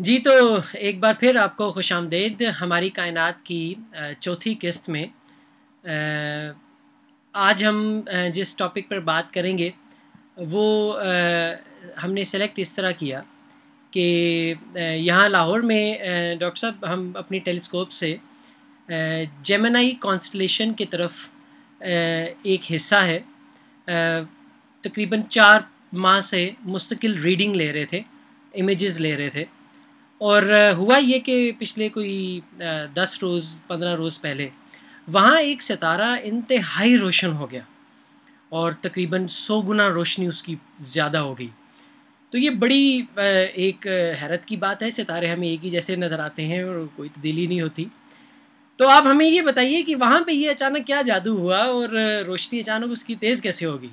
जी, तो एक बार फिर आपको खुशामदीद हमारी कायनात की चौथी किस्त में। आज हम जिस टॉपिक पर बात करेंगे वो हमने सेलेक्ट इस तरह किया कि यहाँ लाहौर में डॉक्टर साहब हम अपनी टेलीस्कोप से जेमिनी कॉन्स्टलेशन की तरफ एक हिस्सा है, तकरीबन 4 माह से मुस्तकिल रीडिंग ले रहे थे, इमेजेस ले रहे थे। और हुआ ये कि पिछले कोई 10 रोज़ 15 रोज़ पहले वहाँ एक सितारा इंतहाई रोशन हो गया और तकरीबन 100 गुना रोशनी उसकी ज़्यादा हो गई। तो ये बड़ी एक हैरत की बात है। सितारे हमें एक ही जैसे नज़र आते हैं और कोई तब्दीली नहीं होती। तो आप हमें ये बताइए कि वहाँ पे ये अचानक क्या जादू हुआ और रोशनी अचानक उसकी तेज़ कैसे होगी?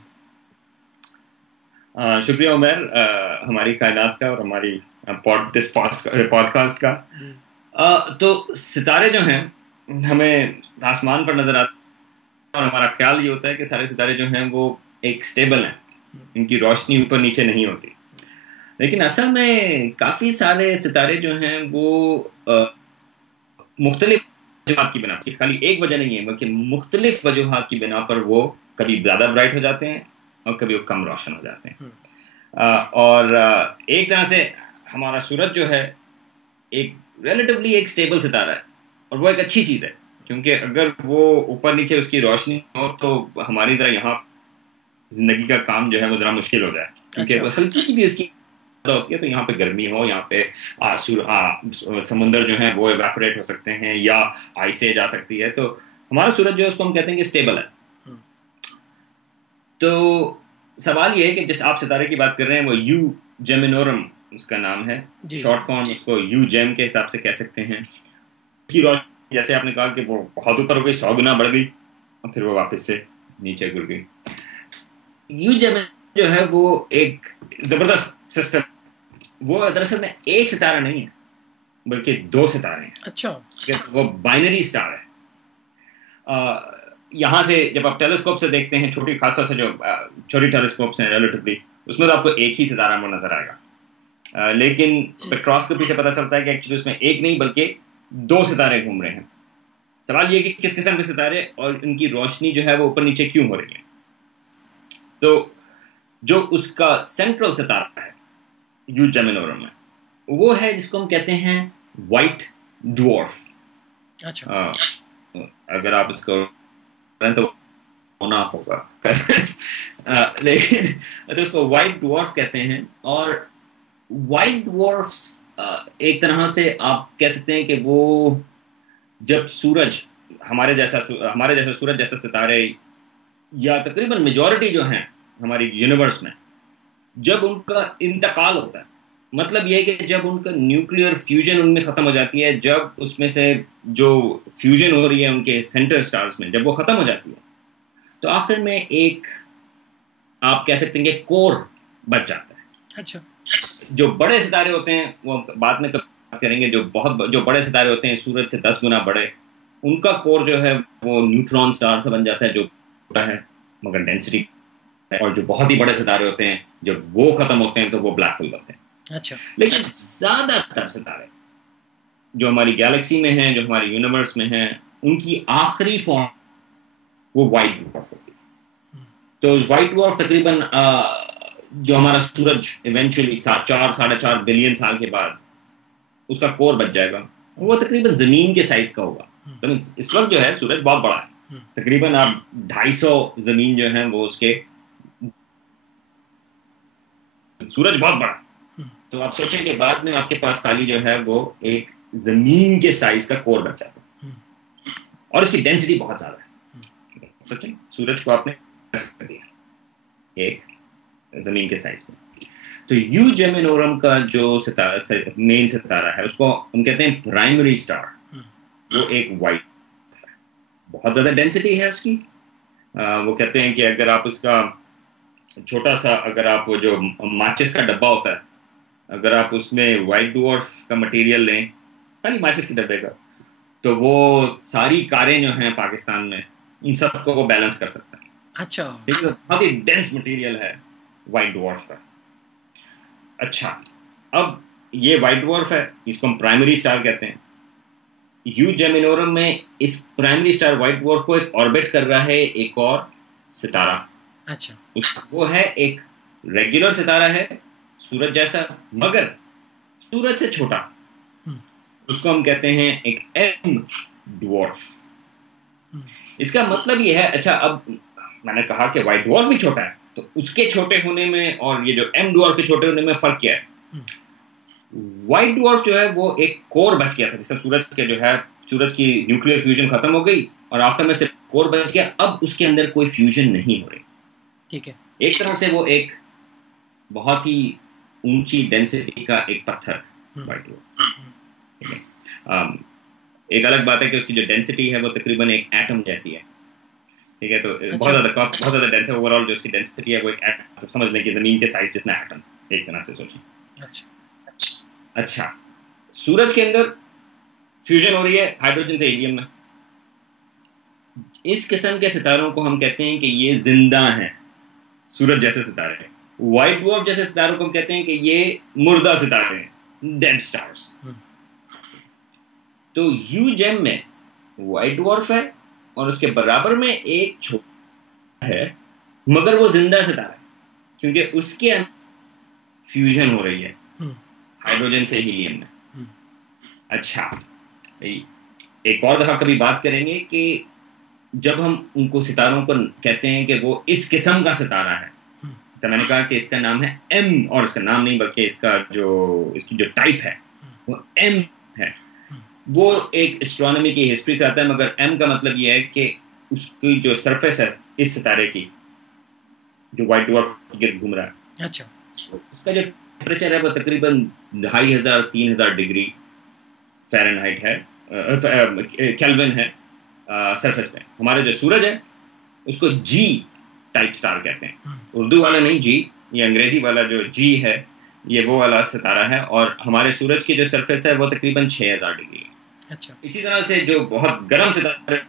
शुक्रिया उमर, हमारी कायनात का और हमारी पॉडकास्ट का। तो सितारे जो हैं हमें आसमान पर नजर आते हैं और हमारा ख्याल ये होता है कि सारे सितारे जो हैं वो एक स्टेबल हैं, इनकी रोशनी ऊपर नीचे नहीं होती। लेकिन असल में काफ़ी सारे सितारे जो हैं वो मुख्तलिफ वजूहात की बिना पर, खाली एक वजह नहीं है बल्कि मुख्तलिफ वजूहात की बिना पर वो कभी ज़्यादा ब्राइट हो जाते हैं और कभी वो कम रोशन हो जाते हैं। और एक तरह से हमारा सूरज जो है एक रिलेटिवली एक स्टेबल सितारा है और वो एक अच्छी चीज़ है, क्योंकि अगर वो ऊपर नीचे उसकी रोशनी हो तो हमारी तरह यहाँ जिंदगी का काम जो है वो ज़रा मुश्किल हो जाए, क्योंकि हल्की सी भी इसकी होती है तो यहाँ पे गर्मी हो, यहाँ पे समुंदर जो है वो एवेपोरेट हो सकते हैं या आइसेज जा सकती है। तो हमारा सूरज जो है उसको हम कहते हैं कि स्टेबल है। तो सवाल ये है कि जिस आप सितारे की बात कर रहे हैं वो यू जेमिनोरम उसका नाम है, शॉर्ट फॉर्म उसको यू जेम के हिसाब से कह सकते हैं। की रोशनी जैसे आपने कहा कि वो बहुत ऊपर हो गई, 100 गुना बढ़ गई और फिर वो वापस से नीचे गिर गई। यू जेम जो है वो एक जबरदस्त सिस्टम, वो दरअसल में एक सितारा नहीं है बल्कि 2 सितारे हैं। अच्छा, वो बाइनरी स्टार है। यहाँ से जब आप टेलीस्कोप से देखते हैं, छोटी खासतौर से जो छोटी टेलीस्कोप्स हैं रिलेटिवली, उसमें तो आपको एक ही सितारा वो नजर आएगा। लेकिन स्पेक्ट्रोस्कोपी से पता चलता है कि एक्चुअली उसमें एक नहीं बल्कि 2 सितारे घूम रहे हैं। सवाल ये कि किस किस्म के सितारे और इनकी रोशनी जो है वो ऊपर नीचे क्यों हो रही है। तो जो उसका सेंट्रल सितारा है यू जेमिनोरम में, वो है जिसको हम कहते हैं व्हाइट ड्वार्फ। अच्छा। अगर आप इसको तो होना होगा लेकिन तो उसको व्हाइट ड्वार्फ कहते हैं। और व्हाइट ड्वार्फ्स एक तरह से आप कह सकते हैं कि वो जब सूरज हमारे जैसा सूरज जैसे सितारे या तकरीबन मेजॉरिटी जो हैं हमारी यूनिवर्स में, जब उनका इंतकाल होता है, मतलब ये कि जब उनका न्यूक्लियर फ्यूजन उनमें ख़त्म हो जाती है, जब उसमें से जो फ्यूजन हो रही है उनके सेंटर स्टार्स में, जब वो ख़त्म हो जाती है तो आखिर में एक आप कह सकते हैं कि कोर बच जाता है। अच्छा। जो बड़े सितारे होते हैं वो बाद में बात करेंगे, जो बड़े सितारे होते हैं सूरज से 10 गुना बड़े, उनका कोर जो है वो न्यूट्रॉन स्टार से बन जाता है, जो छोटा है मगर डेंसिटी। और जो बहुत ही बड़े सितारे होते हैं जब वो खत्म होते हैं तो वो ब्लैक होल होते हैं। अच्छा। लेकिन ज्यादातर सितारे जो हमारी गैलेक्सी में हैं, जो हमारी यूनिवर्स में हैं, उनकी आखिरी फॉर्म वो व्हाइट ड्वार्फ होती है। तो व्हाइट ड्वार्फ तकरीबन जो हमारा सूरज इवेंचुअली 4-4.5 बिलियन साल के बाद उसका कोर बच जाएगा, वो तकरीबन जमीन के साइज का होगा। तो इस वक्त जो है सूरज बहुत बड़ा है, तकरीबन आप 250 जमीन जो है वो उसके, सूरज बहुत बड़ा। तो आप सोचें कि बाद में आपके पास खाली जो है वो एक जमीन के साइज का कोर बच जाता है और इसकी डेंसिटी बहुत ज्यादा है। सोचें सूरज को आपने कर दिया एक जमीन के साइज में। तो यू जेमिनोरम का जो सितारा मेन सितारा है उसको हम कहते हैं प्राइमरी स्टार। वो एक व्हाइट, बहुत ज्यादा डेंसिटी है उसकी। वो कहते हैं कि अगर आप उसका छोटा सा, अगर आप वो जो माचिस का डब्बा होता है, अगर आप उसमें व्हाइट ड्वार्फ का मटेरियल लें, खाली माचिस के डब्बे का, तो वो सारी कारें जो हैं पाकिस्तान में उन सबको वो बैलेंस कर सकता है। अच्छा। लेकिन बहुत ही डेंस मटेरियल है व्हाइट ड्वार्फ का। अच्छा, अब ये वाइट डवार्फ है, इसको हम प्राइमरी स्टार कहते हैं। यू जेमिनोरम में इस प्राइमरी स्टार वाइट डवार्फ को एक ऑर्बिट कर रहा है एक और सितारा। अच्छा, वो है एक रेगुलर सितारा है सूरज जैसा, मगर सूरज से छोटा। उसको हम कहते हैं एक एम डवार्फ। इसका मतलब ये है, अच्छा अब मैंने कहा कि वाइट डवार्फ भी छोटा है, तो उसके छोटे होने में और ये जो एम डवार्फ के छोटे होने में फर्क क्या है? वाइट डवार्फ जो है वो एक कोर बच गया था, जिससे सूरज के जो है सूरज की न्यूक्लियर फ्यूजन खत्म हो गई और आफ्टर में से कोर बच गया। अब उसके अंदर कोई फ्यूजन नहीं हो रही। ठीक है, एक तरह से वो एक बहुत ही ऊंची डेंसिटी का एक पत्थर वाइट डवार्फ। एक अलग बात है कि उसकी जो डेंसिटी है वो तकरीबन एक एटम जैसी है। ठीक है, तो बहुत ज्यादा डेंस है। ओवरऑल जो उसकी डेंसिटी है वो एक एटम, तो समझ लें कि जमीन के साइज जितना एटम, एक तरह से सोचें। अच्छा, सूरज के अंदर फ्यूजन हो रही है हाइड्रोजन से हीलियम में। इस किस्म के सितारों को हम कहते हैं कि ये जिंदा हैं, सूरज जैसे सितारे हैं। व्हाइट डवार्फ जैसे सितारों को हम कहते हैं कि ये मुर्दा सितारे हैं, डेड स्टार्स। तो यू जेम में व्हाइट डवार्फ है और उसके बराबर में एक छोटा है, मगर वो जिंदा सितारा है क्योंकि उसके अंदर फ्यूजन हो रही है हाइड्रोजन से हीलियम में। अच्छा, एक और दफा कभी बात करेंगे कि जब हम उनको सितारों को कहते हैं कि वो इस किस्म का सितारा है, तो मैंने कहा कि इसका नाम है एम, और इसका नाम नहीं बल्कि इसकी जो टाइप है वो एम है। वो एक एस्ट्रोनॉमी की हिस्ट्री से आता है, मगर एम का मतलब ये है कि उसकी जो सरफेस है इस सितारे की जो व्हाइट डवार्फ के गिर्द घूम रहा है, अच्छा, उसका जो टेम्परेचर है वो तकरीबन 2500-3000 डिग्री फ़ारेनहाइट है, केल्विन है सरफेस पे। हमारे जो सूरज है उसको जी टाइप स्टार कहते हैं। उर्दू वाला नहीं जी, ये अंग्रेजी वाला जो जी है ये वो वाला सितारा है, और हमारे सूरज की जो सरफेस है वो तकरीबन 6000 डिग्री है। अच्छा, इसी तरह से जो बहुत गर्म सितारे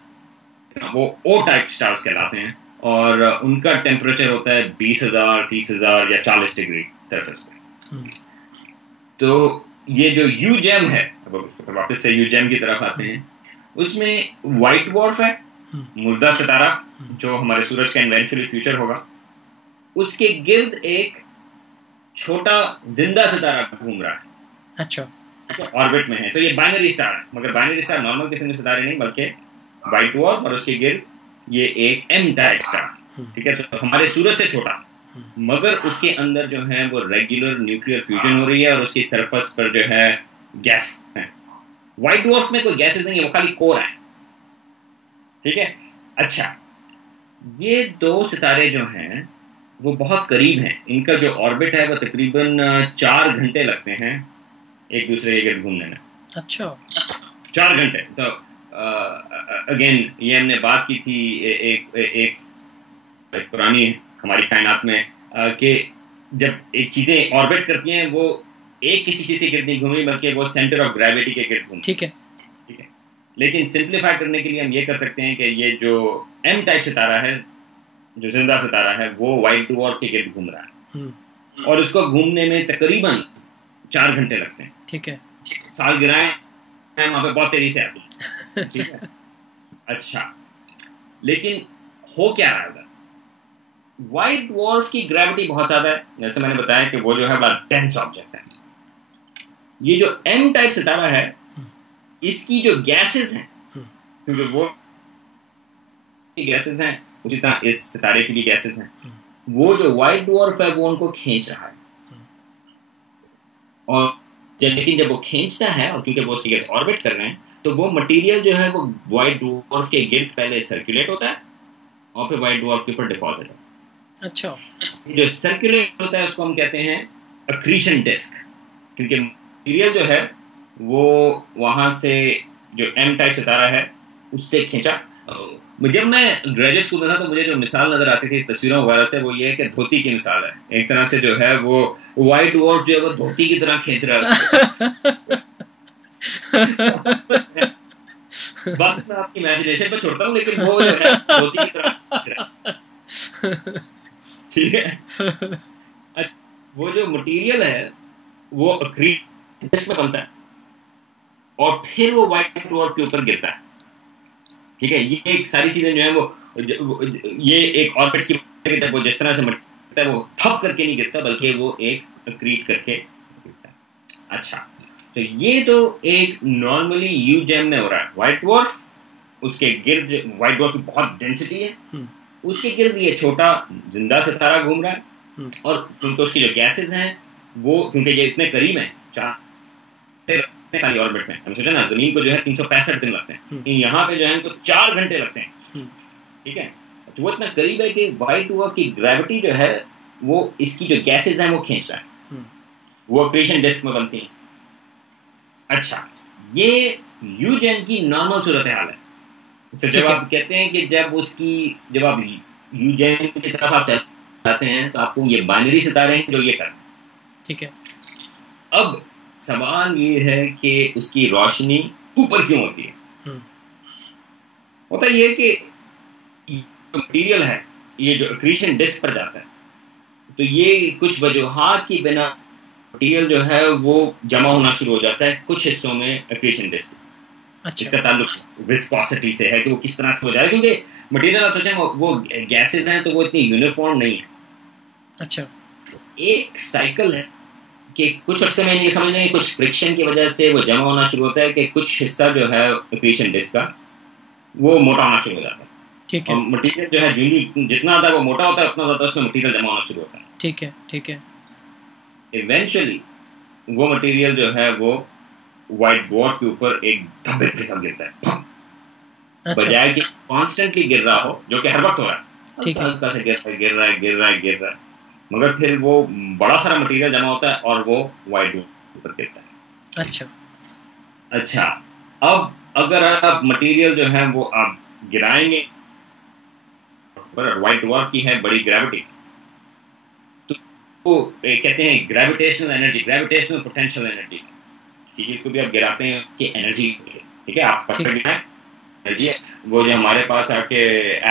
वो ओ टाइप स्टार्स कहलाते हैं, और उनका टेम्परेचर होता है 20,000, 30,000 या 40 डिग्री सरफेस पे। तो ये जो यू जेम है, अब वापस से यू जेम की तरफ आते हैं, उसमें व्हाइट डवार्फ है, मुर्दा सितारा जो हमारे सूरज का इवेंचुअली फ्यूचर होगा। उसके गिर्द एक छोटा जिंदा सितारा घूम रहा है, अच्छा, ऑर्बिट में है। तो ये बाइनरी स्टार है, मगर बाइनरी स्टार नॉर्मल किस्म के सितारे नहीं, बल्कि व्हाइट डवार्फ और उसके गिर्द ये एक एम टाइप स्टार। ठीक है, तो हमारे सूरज से छोटा, मगर उसके अंदर जो है वो रेगुलर न्यूक्लियर फ्यूजन हो रही है और उसकी सरफेस पर जो है गैस है। व्हाइट डवार्फ में कोई गैसेस नहीं है, वो खाली कोर है। ठीक है, अच्छा, ये दो सितारे जो हैं वो बहुत करीब हैं। इनका जो ऑर्बिट है वो तकरीबन 4 घंटे लगते हैं एक दूसरे के गिर्द घूमने में। अच्छा, 4 घंटे। तो अगेन ये हमने बात की थी एक पुरानी हमारी कायनात में कि जब एक चीजें ऑर्बिट करती हैं वो एक किसी चीज के गिर्द नहीं घूम रही, बल्कि वो सेंटर ऑफ ग्रेविटी के गिर्द घूम। ठीक है, ठीक है, लेकिन सिंप्लीफाई करने के लिए हम ये कर सकते हैं कि ये जो एम टाइप सितारा है, जो जिंदा सितारा है, वो व्हाइट डवार्फ के गिर्द घूम रहा है और उसको घूमने में तकरीबन 4 घंटे लगते हैं। ठीक है, सालगिरहें वहां पे बहुत तेजी से आती है। ठीक है, अच्छा, लेकिन हो क्या रहा है? व्हाइट डवार्फ की ग्रेविटी बहुत ज्यादा है, जैसे मैंने बताया कि वो जो है बड़ा डेंस ऑब्जेक्ट है। ये जो एम टाइप सितारा है इसकी जो गैसेस हैं, क्योंकि वो गैसेस हैं उसी तरह इस सितारे की भी गैसेस हैं, वो जो व्हाइट डवार्फ है वो उनको खींच रहा है। और लेकिन जब वो खींचता है, और क्योंकि वो उसके गिर्द ऑर्बिट कर रहे हैं, तो वो मटेरियल जो है वो व्हाइट डवार्फ के गिर्द पहले सर्कुलेट होता है और फिर व्हाइट डवार्फ के ऊपर डिपॉजिट होता है। अच्छा, जो सर्कुलेट होता है उसको हम कहते हैं अक्रीशन डिस्क, क्योंकि मटेरियल जो है वो वहां से जो एम टाइप सितारा है उससे खींचा। जब मैं ग्रेजुएट स्कूल में था तो मुझे जो मिसाल नजर आती थी तस्वीरों वगैरह से, वो ये है कि धोती की मिसाल है। एक तरह से जो है वो व्हाइट डवार्फ जो है वो धोती की तरह खींच रहा है। बात मैं आपकी इमेजिनेशन पे छोड़ता हूँ, लेकिन वो जो है धोती की तरह खींच रहा है। ठीक है, वो जो मटेरियल है वो डिस्क में बनता है और फिर वो व्हाइट ड्वार्फ के ऊपर गिरता है। ठीक है, ये एक सारी चीजें जो है वो ये एक ऑर्बिट की जब वो जिस तरह से मरता है वो थप करके नहीं गिरता, बल्कि वो एक क्रीट करके गिरता है। अच्छा, तो ये तो एक नॉर्मली यू जेम में हो रहा है। व्हाइट ड्वार्फ, उसके गिर्द व्हाइट ड्वार्फ की बहुत डेंसिटी है, उसके गिर्द ये छोटा जिंदा सितारा घूम रहा है, और क्योंकि उसकी जो गैसेज हैं वो, क्योंकि ये इतने करीब हैं, 4 ऑर्बिट में, हम सोचे ना जमीन को जो है 365 दिन लगते हैं, यहाँ पे जो है तो 4 घंटे लगते हैं। ठीक है, तो वो इतना करीब है कि व्हाइट ड्वार्फ की ग्रेविटी जो है वो इसकी जो गैसेज हैं वो खींच रहा है, वो एक्रेशन डिस्क में बनती हैं। अच्छा, ये यूजेन की नॉर्मल सूरत हाल है। तो जब आप कहते हैं कि जब आप यूजेन की तरफ आप जाते हैं तो आपको ये बाइनरी सितारे हैं जो ये कर। ठीक है, अब सवाल ये है कि उसकी रोशनी ऊपर क्यों होती है। होता ये कि मटीरियल है ये जो एक्रीशन डिस्क पर जाता है, तो ये कुछ वजूहात की बिना मटीरियल जो है वो जमा होना शुरू हो जाता है कुछ हिस्सों में एक्रीशन डिस्क। अच्छा। इसका ताल्लुक विस्कोसिटी से है कि वो किस तरह से हो जाए, क्योंकि मटीरियल आप सोचें वो गैसेज हैं तो वो इतनी यूनिफॉर्म नहीं है। अच्छा, एक साइकिल है कि कुछ अरसे में ये समझ लें कुछ फ्रिक्शन की वजह से वो जमा होना शुरू होता है कि कुछ हिस्सा जो है एक्रीशन डिस्क का वो मोटा होना शुरू हो जाता है। ठीक है, और मटीरियल जो है जितना ज़्यादा वो मोटा होता है उतना ज़्यादा उसमें मटीरियल जमा होना शुरू होता है। ठीक है, ठीक है, इवेंचुअली वो मटीरियल जो है वो व्हाइट ड्वार्फ के ऊपर एक धब्बे के साथ गिरता है। अच्छा। बजाय कि कॉन्स्टेंटली गिर रहा हो, जो कि हर वक्त हो रहा है, ठीक है, हल्का से गिर रहा है, मगर फिर वो बड़ा सारा मटीरियल जमा होता है और वो व्हाइट ड्वार्फ के ऊपर गिरता है। अच्छा, अब अगर आप मटीरियल जो है वो आप गिराएंगे, व्हाइट ड्वार्फ की है बड़ी ग्रेविटी, तो कहते हैं gravitational energy, gravitational potential energy, चीज को भी आप गिराते हैं कि एनर्जी, ठीक है, आप पत्थर गिराएं एनर्जी है, वो जो हमारे पास आके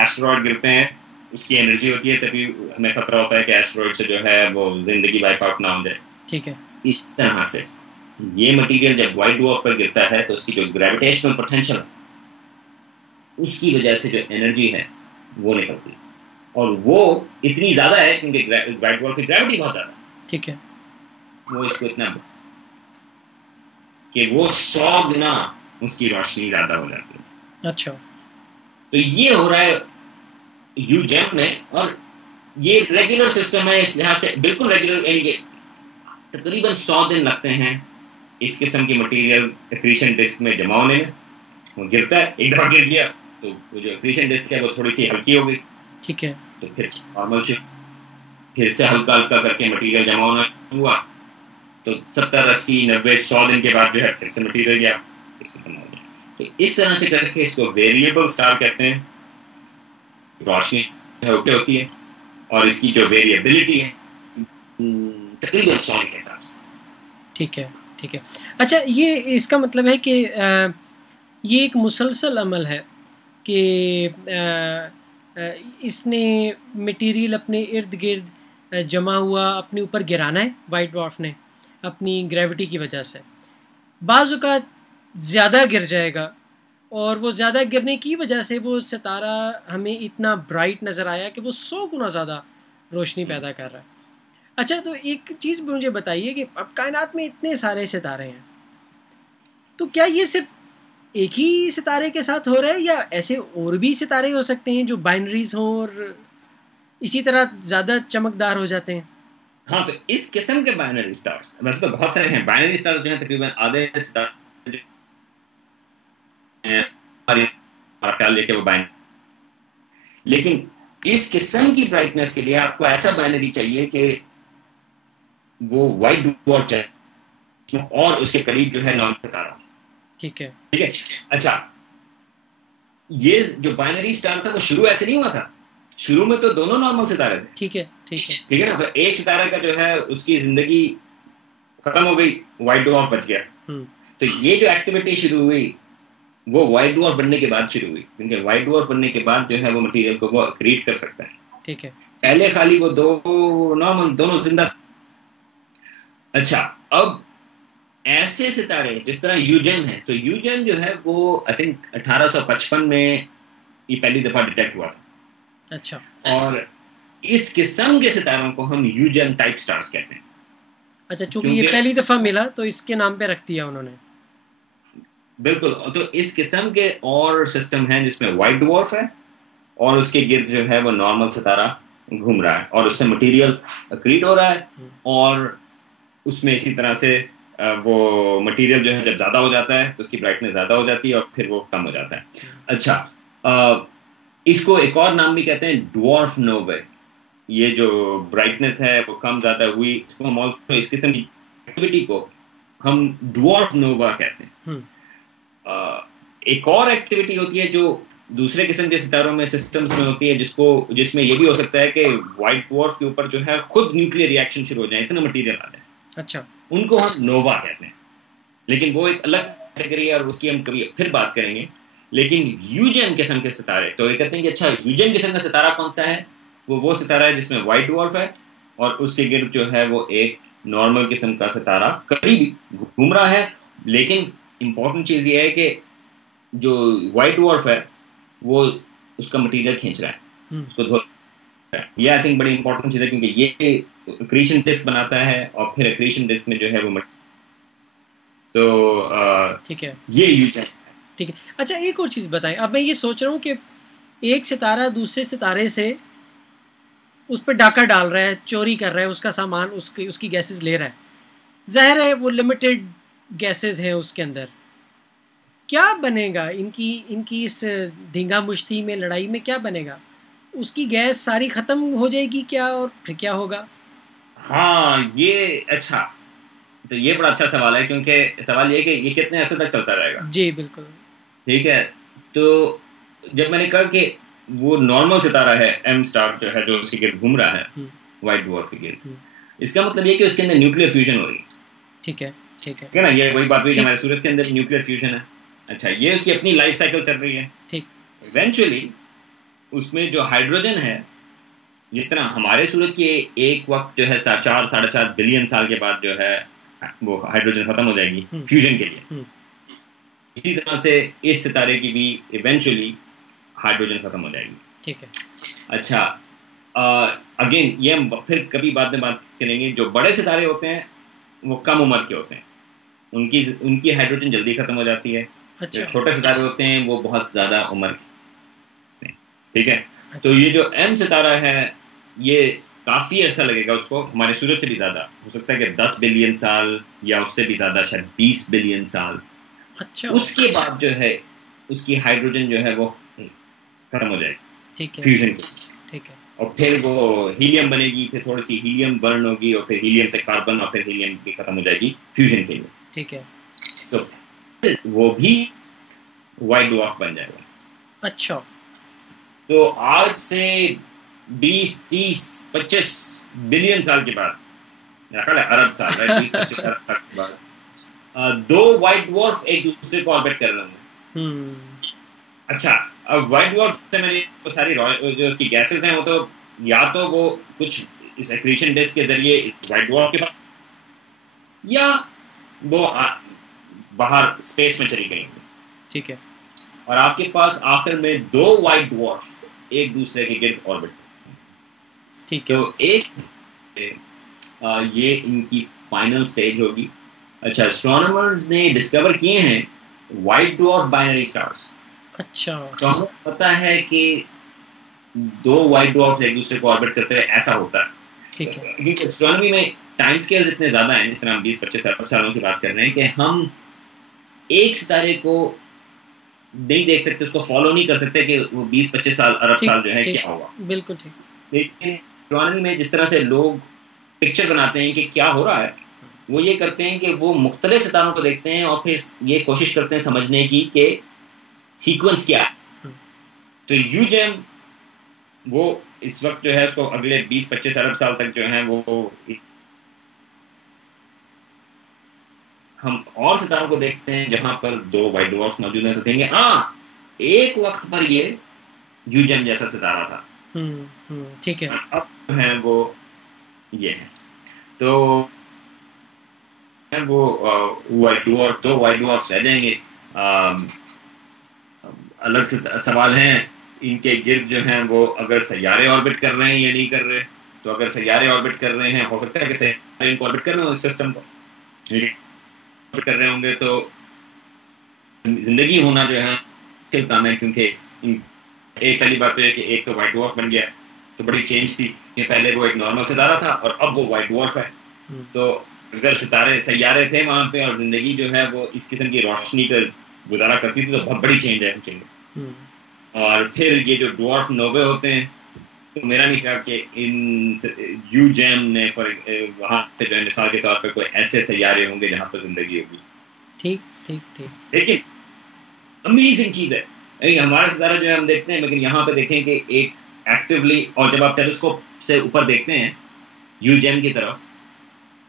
एस्टेरॉयड गिरते हैं उसकी एनर्जी होती है, तभी हमें खतरा होता है कि एस्टेरॉयड से जो है वो जिंदगी वाइप आउट ना हो जाए। ठीक है, इस तरह से ये मटीरियल जब व्हाइट ड्वार्फ पर गिरता है तो उसकी जो ग्रेविटेशनल पोटेंशियल उसकी वजह से जो एनर्जी है वो निकलती है, और वो इतनी ज्यादा है क्योंकि व्हाइट ड्वार्फ की ग्रेविटी बहुत ज्यादा है। ठीक है, वो इसको इतना कि वो 100 गुना उसकी रोशनी ज्यादा हो जाती है। अच्छा, तो ये हो रहा है यूजेम में, और ये रेगुलर सिस्टम है, इस लिहाज से बिल्कुल रेगुलर। तकरीबन 100 दिन लगते हैं इस किस्म की मटेरियल एक्रीशन डिस्क में जमा होने में। वो गिरता है, एक दफा गिर गया तो वो जो एक्रीशन डिस्क है वो थोड़ी सी हल्की हो गई। ठीक है, तो फिर नॉर्मल से फिर से हल्का हल्का करके मटेरियल जमा होना हुआ, तो 70, 80, 90, 100 दिन के बाद जो है फिर से मटेरियल गया, फिर से बना हो गया। तो इस तरह से करके इसको वेरिएबल स्टार कहते हैं। रोशनी होती है और इसकी जो वेरिएबिलिटी है तकरीबन 100 के हिसाब से। ठीक है, ठीक है। अच्छा, ये इसका मतलब है कि ये एक मुसलसल अमल है कि इसने मटेरियल अपने इर्द गिर्द जमा हुआ अपने ऊपर गिराना है वाइट ड्वार्फ ने अपनी ग्रेविटी की वजह से। बाज़ औक़ात ज़्यादा गिर जाएगा और वो ज़्यादा गिरने की वजह से वो सितारा हमें इतना ब्राइट नज़र आया कि वो 100 गुना ज़्यादा रोशनी पैदा कर रहा है। अच्छा, तो एक चीज़ मुझे बताइए कि अब कायनात में इतने सारे सितारे हैं, तो क्या ये सिर्फ एक ही सितारे के साथ हो रहा है या ऐसे और भी सितारे हो सकते हैं जो बाइनरीज हों और इसी तरह ज़्यादा चमकदार हो जाते हैं? हाँ, तो इस किस्म के बाइनरी स्टार्स वैसे तो बहुत सारे हैं। बाइनरी स्टार्स जो हैं तकरीबन आधे स्टार ख्याल लेके वो बाइनरी, लेकिन इस किस्म की ब्राइटनेस के लिए आपको ऐसा बाइनरी चाहिए कि वो व्हाइट ड्वार्फ चाहिए और उसके करीब जो है नॉन सितारा। ठीक है, ठीक है। अच्छा, ये जो बाइनरी स्टार था वो शुरू ऐसे नहीं हुआ था, शुरू में तो दोनों नॉर्मल सितारे थे। ठीक है, ठीक है, ठीक है ना। तो एक सितारे का जो है उसकी जिंदगी खत्म हो गई, व्हाइट ड्वार्फ बच गया। तो ये जो एक्टिविटी शुरू हुई वो व्हाइट ड्वार्फ बनने के बाद शुरू हुई, क्योंकि व्हाइट ड्वार्फ बनने के बाद जो है वो मटेरियल को वो क्रिएट कर सकता है। ठीक है, पहले खाली वो दो नॉर्मल दोनों जिंदा। अच्छा, अब ऐसे सितारे जिस तरह यूजेन है, तो यूजेन जो है वो आई थिंक 1855 में ये पहली दफा डिटेक्ट हुआ था। अच्छा। और इस किस्म के सितारों को हम यूजेन टाइप स्टार्स कहते हैं। अच्छा, चूंकि ये क्योंकि पहली दफा मिला तो इसके नाम पे रख दिया उन्होंने। बिल्कुल, तो इस किस्म के और सिस्टम हैं जिसमें व्हाइट ड्वार्फ है और उसके गिर्द जो है वो नॉर्मल सितारा घूम रहा है और उससे मटेरियल अक्रीट हो रहा है, और उसमें इसी तरह से वो मटेरियल जो है जब ज़्यादा हो जाता है तो उसकी ब्राइटनेस ज़्यादा हो जाती है और फिर वो कम हो जाता है। अच्छा, इसको एक और नाम भी कहते हैं ड्वार्फ नोवे। ये जो ब्राइटनेस है वो कम ज़्यादा हुई, इसको हम ऑल्सो इस किस्म की एक्टिविटी को हम ड्वार्फ नोवा कहते हैं। एक और एक्टिविटी होती है जो दूसरे किस्म के सितारों में सिस्टम्स में होती है, जिसमें ये भी हो सकता है कि व्हाइट ड्वार्फ के ऊपर जो है खुद न्यूक्लियर रिएक्शन शुरू हो जाए, इतना मटेरियल आ जाए। अच्छा, उनको हम नोवा कहते हैं, लेकिन वो एक अलग कैटेगरी है और उसकी हम कभी फिर बात करेंगे। लेकिन यूजेन किस्म के सितारे, तो ये कहते हैं कि अच्छा यूजेन किस्म का सितारा कौन सा है? वो सितारा है जिसमें व्हाइट ड्वार्फ है और उसके गिर्द जो है वो एक नॉर्मल किस्म का सितारा करीब घूम रहा है। लेकिन इंपॉर्टेंट चीज़ ये है कि जो व्हाइट ड्वार्फ है वो उसका मटेरियल खींच रहा है, उसको धो रहा है। ये आई थिंक बड़ी इंपॉर्टेंट चीज़ है, क्योंकि ये एक्रीशन डिस्क बनाता है और फिर एक्रीशन डिस्क में जो है वो तो ठीक है, ये यूज है। ठीक है। अच्छा, एक और चीज़ बताएं। अब मैं ये सोच रहा हूँ कि एक सितारा दूसरे सितारे से उस पर डाका डाल रहा है, चोरी कर रहा है उसका सामान, उसकी गैसेस ले रहा है। ज़ाहिर है वो लिमिटेड गैसेस हैं उसके अंदर। क्या बनेगा इनकी इस धींगा मुश्ती में, लड़ाई में क्या बनेगा? उसकी गैस सारी ख़त्म हो जाएगी क्या, और फिर क्या होगा? हाँ, ये अच्छा, तो ये बड़ा अच्छा सवाल है, क्योंकि सवाल ये है कि ये कितने अरसे तक चलता रहेगा। जी बिल्कुल। ठीक है, तो जब मैंने कहा कि वो नॉर्मल सितारा है एम स्टार जो है जो उसके गिर्द घूम रहा है व्हाइट ड्वार्फ के गिर्द, इसका मतलब ये कि उसके अंदर न्यूक्लियर फ्यूजन हो रही है। ठीक है, ठीक है, क्या ना, ये वही बात हुई कि हमारे सूरज के अंदर न्यूक्लियर फ्यूजन है। अच्छा, ये उसकी अपनी लाइफ साइकिल चल रही है। ठीक। इवेंचुअली उसमें जो हाइड्रोजन है, जिस तरह हमारे सूरज की एक वक्त जो है 4.5 बिलियन साल के बाद जो है वो हाइड्रोजन खत्म हो जाएगी फ्यूजन के लिए, इसी तरह से इस सितारे की भी इवेंचुअली हाइड्रोजन खत्म हो जाएगी। ठीक है। अच्छा, अगेन ये हम फिर कभी बाद में बात करेंगे। जो बड़े सितारे होते हैं वो कम उम्र के होते हैं, उनकी हाइड्रोजन जल्दी खत्म हो जाती है। अच्छा। जो छोटे सितारे होते हैं वो बहुत ज़्यादा उम्र के। ठीक है, अच्छा। तो ये जो एम सितारा है ये काफ़ी ऐसा लगेगा उसको, हमारे सूरज से भी ज़्यादा हो सकता है कि 10 बिलियन साल या उससे भी ज़्यादा, शायद 20 बिलियन साल। अच्छा। उसके बाद जो है उसकी हाइड्रोजन जो है वो खत्म हो जाएगी। ठीक है, फ्यूजन की। ठीक है। और फिर वो हीलियम बनेगी, फिर थोड़ी सी हीलियम बर्न होगी और फिर हीलियम से कार्बन और फिर हीलियम भी खत्म हो जाएगी फ्यूजन के लिए। ठीक है, तो फिर वो भी व्हाइट ड्वार्फ बन जाएगा। अच्छा। तो आज से 20, 30, 25 बिलियन साल के बाद, या अरब साल, 20-25 अरब साल के बाद दो व्हाइट ड्वार्फ एक दूसरे को ऑर्बिट कर रहे होंगे। अच्छा, अब व्हाइट ड्वार्फ से मैंने वो सारी जो उसकी गैसेस हैं वो तो या तो वो कुछ इस एक्रीशन डिस्क के जरिए व्हाइट ड्वार्फ के पास या वो बाहर स्पेस में चली गई। ठीक है, और आपके पास आखिर में दो व्हाइट ड्वार्फ एक दूसरे के गिर्द ऑर्बिट। ठीक है, तो एक ये इनकी फाइनल स्टेज होगी। अच्छा, एस्ट्रोनॉमर्स ने डिस्कवर किए हैं व्हाइट ड्वार्फ बाइनरी स्टार्स। अच्छा, तो हमें पता है कि दो व्हाइट ड्वार्फ एक दूसरे को ऑर्बिट करते हैं, ऐसा होता है। ठीक है, क्योंकि एस्ट्रोनॉमी में टाइम स्केल्स इतने ज्यादा हैं, जिस तरह हम 20-25 अरब सालों की बात कर रहे हैं, कि हम एक सितारे को नहीं देख सकते, उसको फॉलो नहीं कर सकते कि वो 20-25 साल अरब साल जो है क्या होगा। बिल्कुल ठीक। लेकिन एस्ट्रोनॉमी में जिस तरह से लोग पिक्चर बनाते हैं कि क्या हो रहा है, वो ये करते हैं कि वो मुख्तलिफ सितारों को देखते हैं और फिर ये कोशिश करते हैं समझने की कि सीक्वेंस क्या है। तो यूजेम वो इस वक्त जो है उसको अगले 20-25 अरब साल तक जो है वो हम और सितारों को देखते हैं जहां पर दो व्हाइट ड्वार्फ मौजूद हैं, तो कहेंगे हाँ एक वक्त पर ये यूजेम जैसा सितारा था। ठीक है, अब है वो ये है। तो है वो वाइट डॉर्फ, 2 वाइट डॉर्फ्स रह जाएंगे। अलग से सवाल हैं इनके गिर्द जो हैं वो अगर सैयारे ऑर्बिट कर रहे हैं या नहीं कर रहे। तो अगर सैयारे ऑर्बिट कर रहे हैं, हो सकता है कि सैयारे इनको ऑर्बिट कर रहे हो इस सिस्टम को ऑर्बिट कर रहे होंगे, तो जिंदगी होना जो है मुश्किल काम है, क्योंकि एक पहली बात तो है कि एक तो वाइट डॉर्फ बन गया, तो बड़ी चेंज थी कि पहले वो एक नॉर्मल सितारा था और अब वो वाइट डॉर्फ है। तो अगर सितारे सैयारे थे वहां पे और जिंदगी जो है वो इस किस्म की रोशनी का गुजारा करती थी, तो बहुत बड़ी चेंज है उनके लिए। और फिर ये जो डॉर्फ नोवे होते हैं, तो मेरा नहीं ख्याल कि इन यूजेम ने वहां पे जो है मिसाल के तौर पर कोई ऐसे सैयारे होंगे जहां पर जिंदगी होगी। ठीक ठीक ठीक। लेकिन अमेजिंग चीज है, हमारा सितारा जो है हम देखते हैं, लेकिन यहाँ पे देखें कि एक एक्टिवली, और जब आप टेलीस्कोप से ऊपर देखते हैं यूजेम की तरफ,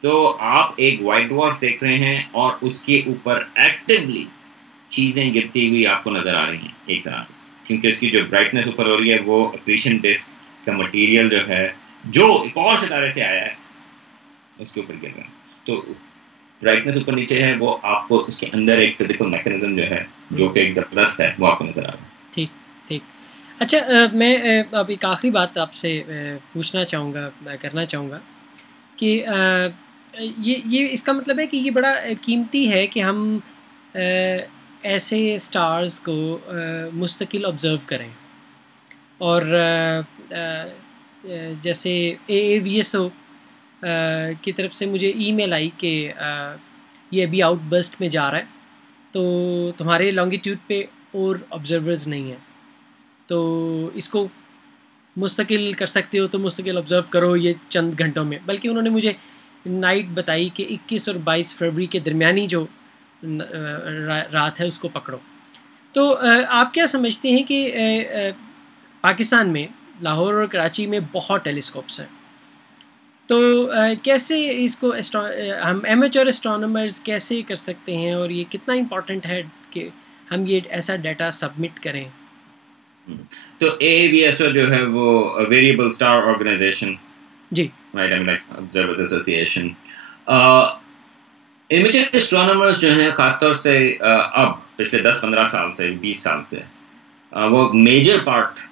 तो आप एक वाइट डॉर्फ देख रहे हैं और उसके ऊपर एक्टिवली चीजें गिरती हुई आपको नजर आ रही हैं एक तरह से, क्योंकि उसकी जो ब्राइटनेस ऊपर हो रही है वो एक्रीशन डिस्क का मटेरियल जो है, जो एक और सितारे से आया है, उसके ऊपर गिर रहा है। तो ब्राइटनेस ऊपर नीचे है, वो आपको उसके अंदर एक फिजिकल मैकेनिज्म जो है, जो कि एक जबरदस्त है, वो आपको नजर आ रहा है। ठीक ठीक। अच्छा, मैं अब एक आखिरी बात आपसे पूछना चाहूँगा, करना चाहूँगा कि ये इसका मतलब है कि ये बड़ा कीमती है कि हम ऐसे स्टार्स को मुस्तकिल ऑब्ज़र्व करें। और जैसे AAVSO की तरफ से मुझे ईमेल आई कि ये अभी आउटबर्स्ट में जा रहा है, तो तुम्हारे लॉन्गिट्यूड पे और ऑब्जर्वर्स नहीं हैं, तो इसको मुस्तकिल कर सकते हो तो मुस्तकिल ऑब्ज़र्व करो ये चंद घंटों में। बल्कि उन्होंने मुझे नाइट बताई कि 21 और 22 फरवरी के दरमियानी जो रात है उसको पकड़ो। तो आप क्या समझते हैं कि पाकिस्तान में लाहौर और कराची में बहुत टेलीस्कोप्स हैं, तो कैसे इसको हम एमेच्योर एस्ट्रोनॉमर्स कैसे कर सकते हैं, और ये कितना इम्पोर्टेंट है कि हम ये ऐसा डाटा सबमिट करें? तो AAVSO जो है वो वेरिएबल स्टार ऑर्गेनाइजेशन, जी, right, I mean like observers association. Amateur astronomers जो हैं खासतौर से अब पिछले 10-15 साल से, 20 साल से वो मेजर पार्ट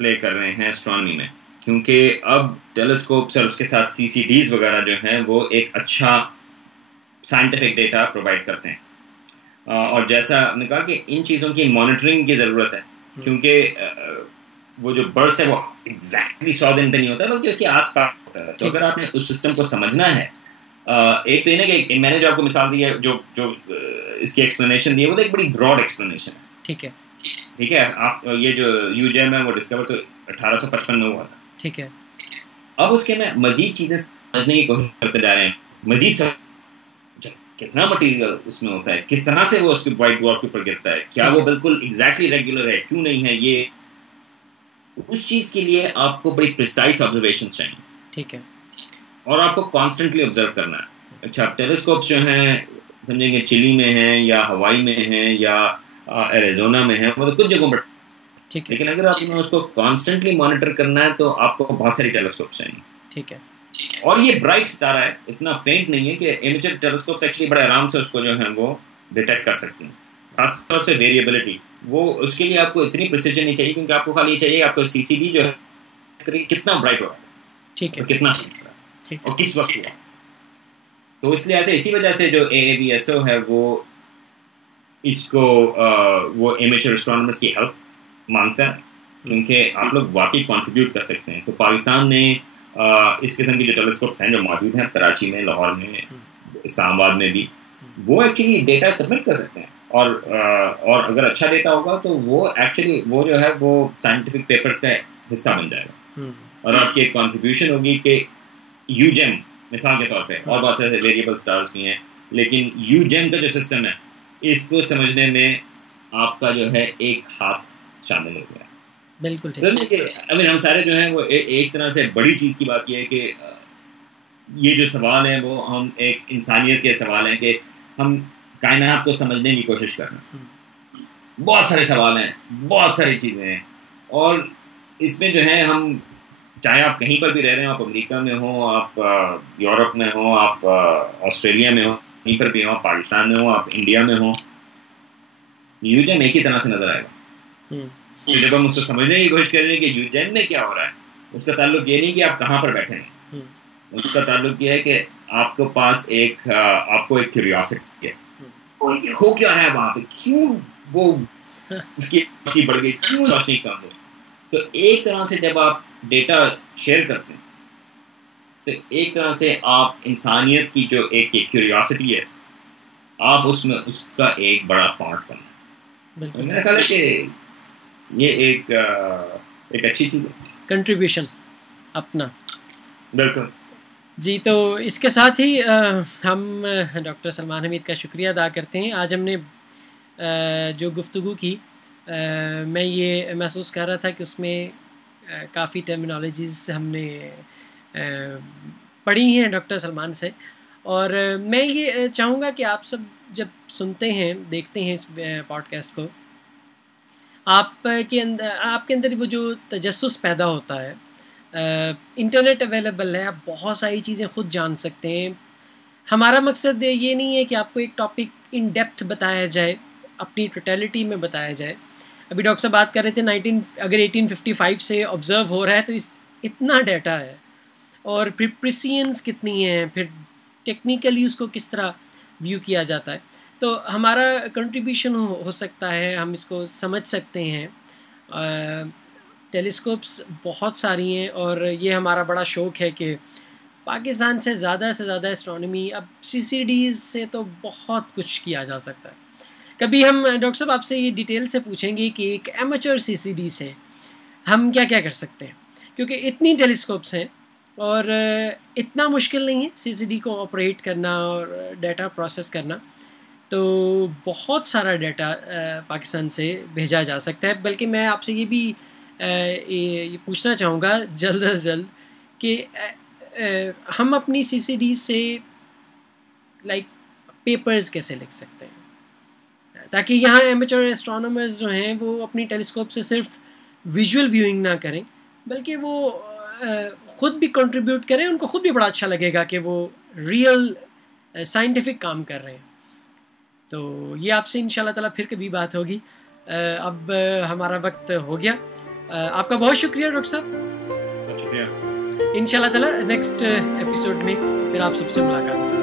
प्ले कर रहे हैं एस्ट्रोनॉमी में, क्योंकि अब टेलीस्कोप्स और उसके साथ CCDs वगैरह जो हैं वो एक अच्छा साइंटिफिक डेटा प्रोवाइड करते हैं। और जैसा हमने कहा कि इन चीज़ों की मॉनिटरिंग की ज़रूरत है, क्योंकि वो जो बर्स्ट है वो एग्जैक्टली 100 दिन पे नहीं होता, बल्कि उसके आसपास होता है। तो अगर आपने उस सिस्टम को समझना है, एक तो ये ना कि मैंने जो आपको मिसाल दी है, जो इसकी एक्सप्लेनेशन दी है, वो तो एक बड़ी ब्रॉड एक्सप्लेनेशन है। ठीक है, ठीक है। आप ये जो यूजेम है वो डिस्कवर तो 1855 में हुआ था। ठीक है। अब उसके में मजीद चीज़ें समझने की कोशिश करते जा रहे हैं, मजीद कितना मटेरियल उसमें होता है, किस तरह से वो उसके वाइट डॉर्फ के ऊपर गिरता है, क्या वो बिल्कुल एग्जैक्टली रेगुलर है, क्यों नहीं है। ये उस चीज़ के लिए आपको बड़ी प्रिसाइज ऑब्जर्वेशंस चाहिए। ठीक है। और आपको कॉन्स्टेंटली ऑब्जर्व करना है। अच्छा, टेलीस्कोप्स जो हैं समझेंगे चिली में हैं या हवाई में हैं या एरिज़ोना में हैं, मतलब कुछ जगहों पर, ठीक है। लेकिन अगर आपने उसको कॉन्स्टेंटली मॉनिटर करना है तो आपको बहुत सारी टेलीस्कोप्स चाहिए। ठीक है। और ये ब्राइट सितारा है, इतना फेंट नहीं है कि एमेच्योर टेलीस्कोप्स एक्चुअली बड़े आराम से उसको जो है वो डिटेक्ट कर सकती हैं। खासतौर से वेरिएबिलिटी, वो उसके लिए आपको इतनी प्रिसीजन नहीं चाहिए, क्योंकि आपको खाली ये चाहिए आपको CCD जो है कितना ब्राइट हो रहा है, ठीक है, कितना और किस वक्त हुआ। तो इसलिए ऐसे इसी वजह से जो AAVSO है वो इसको वो एमेच्योर एस्ट्रोनॉमर्स की हेल्प मांगता है, क्योंकि आप लोग वाकई कंट्रीब्यूट कर सकते हैं। तो पाकिस्तान ने इस किस्म की जो टेलीस्कोप्स हैं जो मौजूद हैं कराची में, लाहौर में, इस्लामाबाद में भी, वो एक्चुअली डेटा सबमिट कर सकते हैं। और अगर अच्छा डेटा होगा तो वो एक्चुअली वो जो है वो साइंटिफिक पेपर्स का हिस्सा बन जाएगा। और आपकी एक कॉन्ट्रीब्यूशन होगी कि यूजेम मिसाल के तौर पे, और बहुत सारे वेरिएबल स्टार्स भी हैं, लेकिन यूजेम का जो सिस्टम है इसको समझने में आपका जो है एक हाथ शामिल हो गया। बिल्कुल ठीक। I mean, हम सारे जो हैं वो एक तरह से बड़ी चीज़ की बात यह है कि ये जो सवाल है वो हम एक इंसानियत के सवाल हैं कि हम कायनात को समझने की कोशिश कर रहे हैं। बहुत सारे सवाल हैं, बहुत सारी चीज़ें हैं, और इसमें जो है हम, चाहे आप कहीं पर भी रह रहे हो, आप अमेरिका में हो, आप यूरोप में हो, आप ऑस्ट्रेलिया में हो, कहीं पर भी हो, आप पाकिस्तान में हो, आप इंडिया में हो, यूजेन एक ही तरह से नजर आएगा। तो जब हम उसको समझने की कोशिश करेंगे कि यूजेन में क्या हो रहा है, उसका ताल्लुक ये नहीं कि आप कहाँ पर बैठे हैं, उसका ताल्लुक ये है कि आपके पास आपको एक क्यूरियोसिटी है, हो क्या है वहां पे, क्यों वो उसकी रोशनी बढ़ गई, क्यों रोशनी कम हो। तो एक तरह से जब आप डेटा शेयर करते हैं तो एक तरह से आप इंसानियत की जो एक क्यूरियोसिटी है, आप उसमें उसका एक बड़ा पार्ट बनना। तो मेरा ख्याल है कि ये एक अच्छी चीज़ है, कंट्रीब्यूशन अपना। बिल्कुल जी, तो इसके साथ ही हम डॉक्टर सलमान हमीद का शुक्रिया अदा करते हैं। आज हमने जो गुफ्तगू की, मैं ये महसूस कर रहा था कि उसमें काफ़ी टर्मिनोलॉजीज़ हमने पढ़ी हैं डॉक्टर सलमान से, और मैं ये चाहूँगा कि आप सब जब सुनते हैं, देखते हैं इस पॉडकास्ट को, आपके अंदर वो जो तजस्सुस पैदा होता है, इंटरनेट अवेलेबल है, आप बहुत सारी चीज़ें खुद जान सकते हैं। हमारा मकसद ये नहीं है कि आपको एक टॉपिक इन डेप्थ बताया जाए, अपनी टोटलिटी में बताया जाए। अभी डॉक्टर साहब बात कर रहे थे अगर 1855 से ऑब्ज़र्व हो रहा है तो इतना डाटा है, और फिर प्रिसियंस कितनी है, फिर टेक्निकली उसको किस तरह व्यू किया जाता है। तो हमारा कंट्रीब्यूशन हो सकता है, हम इसको समझ सकते हैं। टेलीस्कोप्स बहुत सारी हैं, और ये हमारा बड़ा शौक़ है कि पाकिस्तान से ज़्यादा एस्ट्रोनॉमी, अब CCDs से तो बहुत कुछ किया जा सकता है। कभी हम डॉक्टर साहब आपसे ये डिटेल से पूछेंगे कि एक एमेचर CCD से हम क्या क्या कर सकते हैं, क्योंकि इतनी टेलीस्कोप्स हैं और इतना मुश्किल नहीं है CCD को ऑपरेट करना और डाटा प्रोसेस करना। तो बहुत सारा डाटा पाकिस्तान से भेजा जा सकता है। बल्कि मैं आपसे ये भी ये पूछना चाहूँगा जल्द अज जल्द कि हम अपनी CCD से लाइक पेपर्स कैसे लिख सकते हैं, ताकि यहाँ एमेचर एस्ट्रोनॉमर्स जो हैं वो अपनी टेलीस्कोप से सिर्फ विजुअल व्यूइंग ना करें, बल्कि वो ख़ुद भी कंट्रीब्यूट करें, उनको ख़ुद भी बड़ा अच्छा लगेगा कि वो रियल साइंटिफिक काम कर रहे हैं। तो ये आपसे इंशाल्लाह ताला फिर कभी बात होगी। अब हमारा वक्त हो गया। आपका बहुत शुक्रिया डॉक्टर साहब। शुक्रिया। इंशाल्लाह ताला नेक्स्ट एपिसोड में फिर आप सबसे मुलाकात होगी।